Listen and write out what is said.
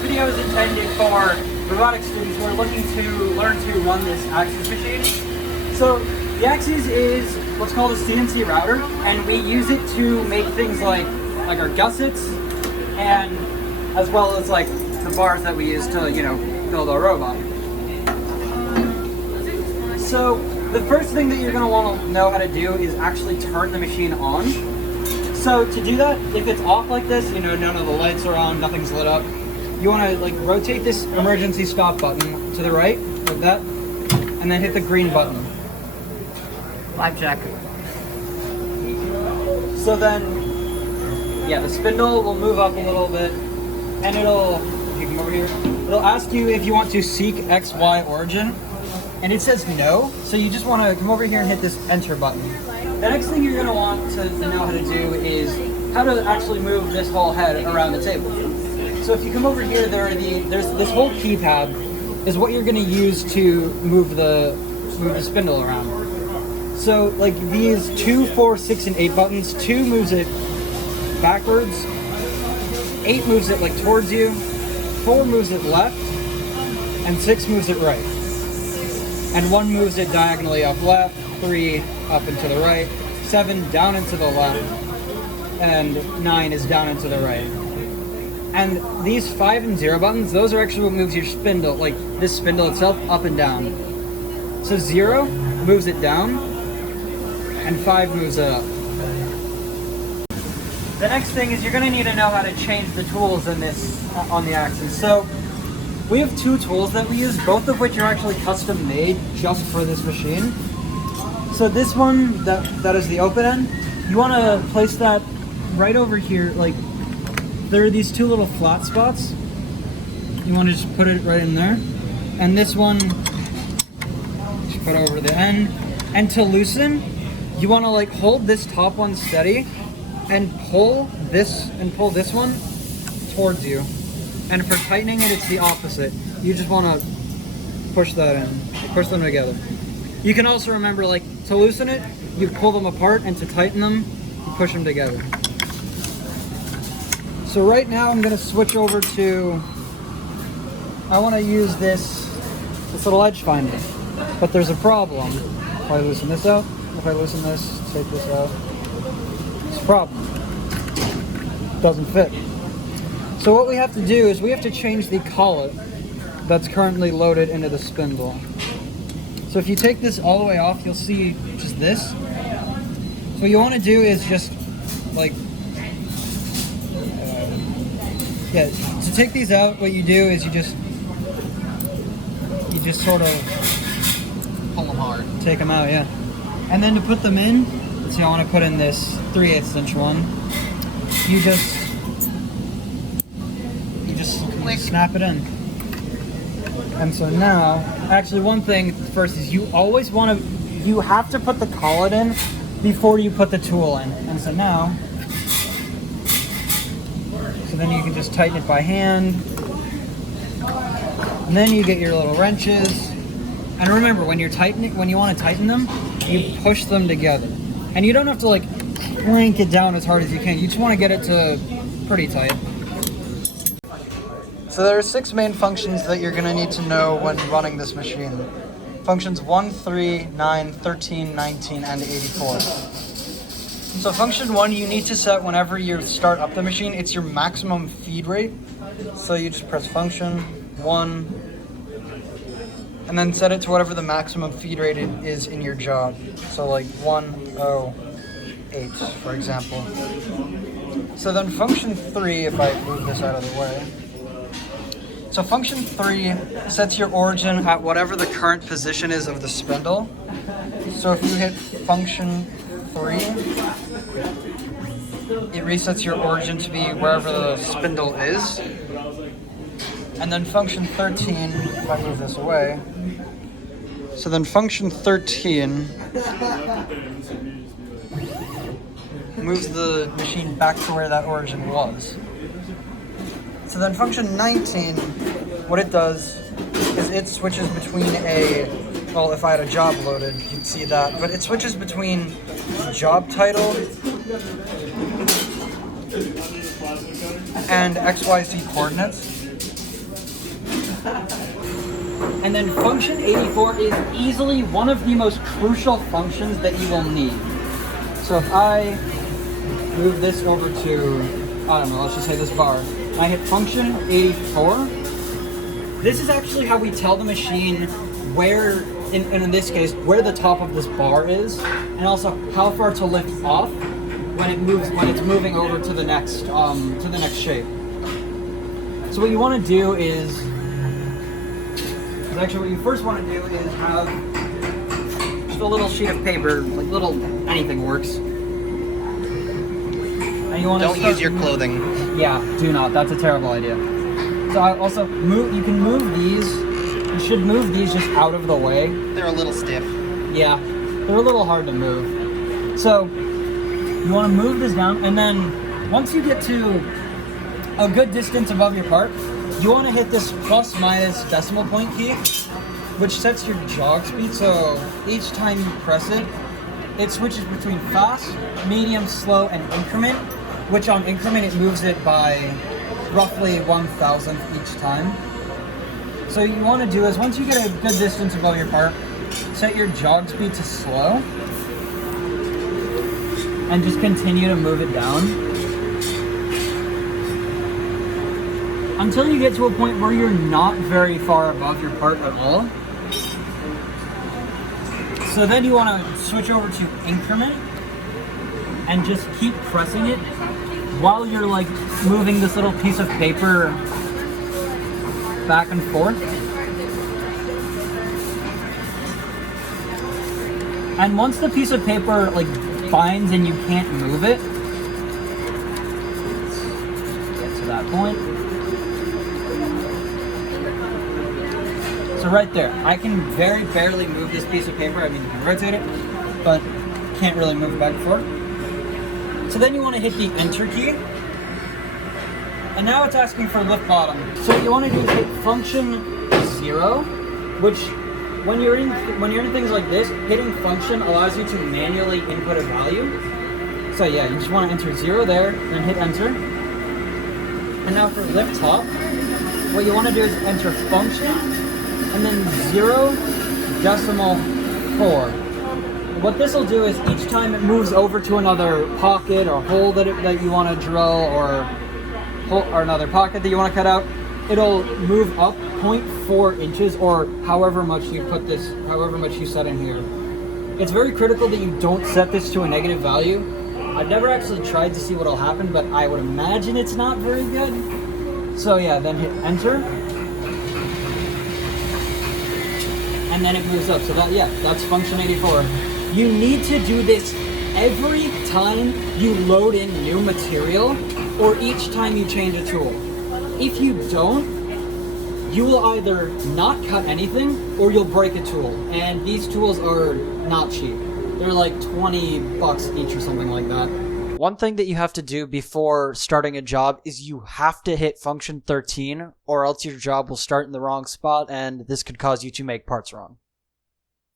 video is intended for robotics students who are looking to learn to run this AXYZ machine. So the AXYZ is what's called a CNC router, and we use it to make things like our gussets, and as well as like the bars that we use to, you know, build our robot. So the first thing that you're going to want to know how to do is actually turn the machine on. So to do that, if it's off like this, you know, none of the lights are on, nothing's lit up, you want to like rotate this emergency stop button to the right, like that, and then hit the green button. Live check. So then, yeah, the spindle will move up a little bit, and it'll, you can come over here, it'll ask you if you want to seek XY origin, and it says no, so you just want to come over here and hit this enter button. The next thing you're going to want to know how to do is how to actually move this whole head around the table. So if you come over here, there's this whole keypad is what you're going to use to move the spindle around. So like these 2, 4, 6, and 8 buttons, 2 moves it backwards, 8 moves it like towards you, 4 moves it left, and 6 moves it right. And 1 moves it diagonally up left, 3 up and to the right, 7 down and to the left, and 9 is down and to the right. And these 5 and 0 buttons, those are actually what moves your spindle, like this spindle itself, up and down. So 0 moves it down, and 5 moves it up. The next thing is you're going to need to know how to change the tools in this on the AXYZ. So we have 2 tools that we use, both of which are actually custom made just for this machine. So this one, that is the open end, you want to place that right over here. Like there are these 2 little flat spots. You want to just put it right in there. And this one, just put over the end. And to loosen, you want to like hold this top one steady and pull this one towards you. And for tightening it, it's the opposite. You just want to push that in, push them together. You can also remember, like, to loosen it, you pull them apart, and to tighten them, you push them together. So right now I'm going to switch over to, I want to use this little edge finder, but there's a problem. If I loosen this out, if I loosen this, take this out, it's a problem. It doesn't fit. So what we have to do is we have to change the collet that's currently loaded into the spindle. So if you take this all the way off, you'll see just this. So what you want to do is just like, to take these out, what you do is you just sort of Pull them hard. take them out, yeah. And then to put them in, so I want to put in this 3/8 inch one, you just snap it in. And so now, actually one thing first is you have to put the collet in before you put the tool in. And so now, then you can just tighten it by hand. And then you get your little wrenches. And remember, when you want to tighten them, you push them together. And you don't have to like crank it down as hard as you can. You just want to get it to pretty tight. So there are 6 main functions that you're going to need to know when running this machine. Functions 1, 3, 9, 13, 19, and 84. So function 1, you need to set whenever you start up the machine, it's your maximum feed rate. So you just press function 1, and then set it to whatever the maximum feed rate is in your job. So like 108, for example. So then function 3, if I move this out of the way. So function 3 sets your origin at whatever the current position is of the spindle. So if you hit function 3, it resets your origin to be wherever the spindle is. And then function 13, if I move this away. So then function 13 moves the machine back to where that origin was. So then function 19, what it does is it switches between well, if I had a job loaded, you'd see that, but it switches between job title and XYZ coordinates. And then function 84 is easily one of the most crucial functions that you will need. So if I move this over to, I don't know, let's just say this bar, and I hit function 84, this is actually how we tell the machine where, in this case, where the top of this bar is, and also how far to lift off when it's moving over to the next shape. So what you want to do is actually what you first want to do is have just a little sheet of paper, like anything works. And you want to Don't use your clothing. Yeah, do not. That's a terrible idea. So I also you can move these. You should move these just out of the way. They're a little stiff. Yeah, they're a little hard to move. So you want to move this down, and then once you get to a good distance above your part, you want to hit this plus minus decimal point key, which sets your jog speed. So each time you press it, it switches between fast, medium, slow, and increment, which on increment it moves it by roughly 1,000th each time. So what you want to do is once you get a good distance above your part, set your jog speed to slow and just continue to move it down until you get to a point where you're not very far above your part at all. So then you want to switch over to increment and just keep pressing it while you're like moving this little piece of paper back and forth. And once the piece of paper like binds and you can't move it, get to that point. So right there, I can very barely move this piece of paper. I mean, you can rotate it, but can't really move it back and forth. So then you want to hit the enter key. And now it's asking for lift bottom. So what you want to do is hit function 0, which when you're in things like this, hitting function allows you to manually input a value. So yeah, you just want to enter 0 there, then hit enter. And now for lift top, what you want to do is enter function and then 0.4. What this will do is each time it moves over to another pocket or hole that you want to drill or another pocket that you want to cut out, it'll move up 0.4 inches or however much you set in here. It's very critical that you don't set this to a negative value. I've never actually tried to see what'll happen, but I would imagine it's not very good. So yeah, then hit enter. And then it moves up. So that's function 84. You need to do this every time you load in new material or each time you change a tool. If you don't, you will either not cut anything or you'll break a tool. And these tools are not cheap. They're like $20 each or something like that. One thing that you have to do before starting a job is you have to hit function 13 or else your job will start in the wrong spot and this could cause you to make parts wrong.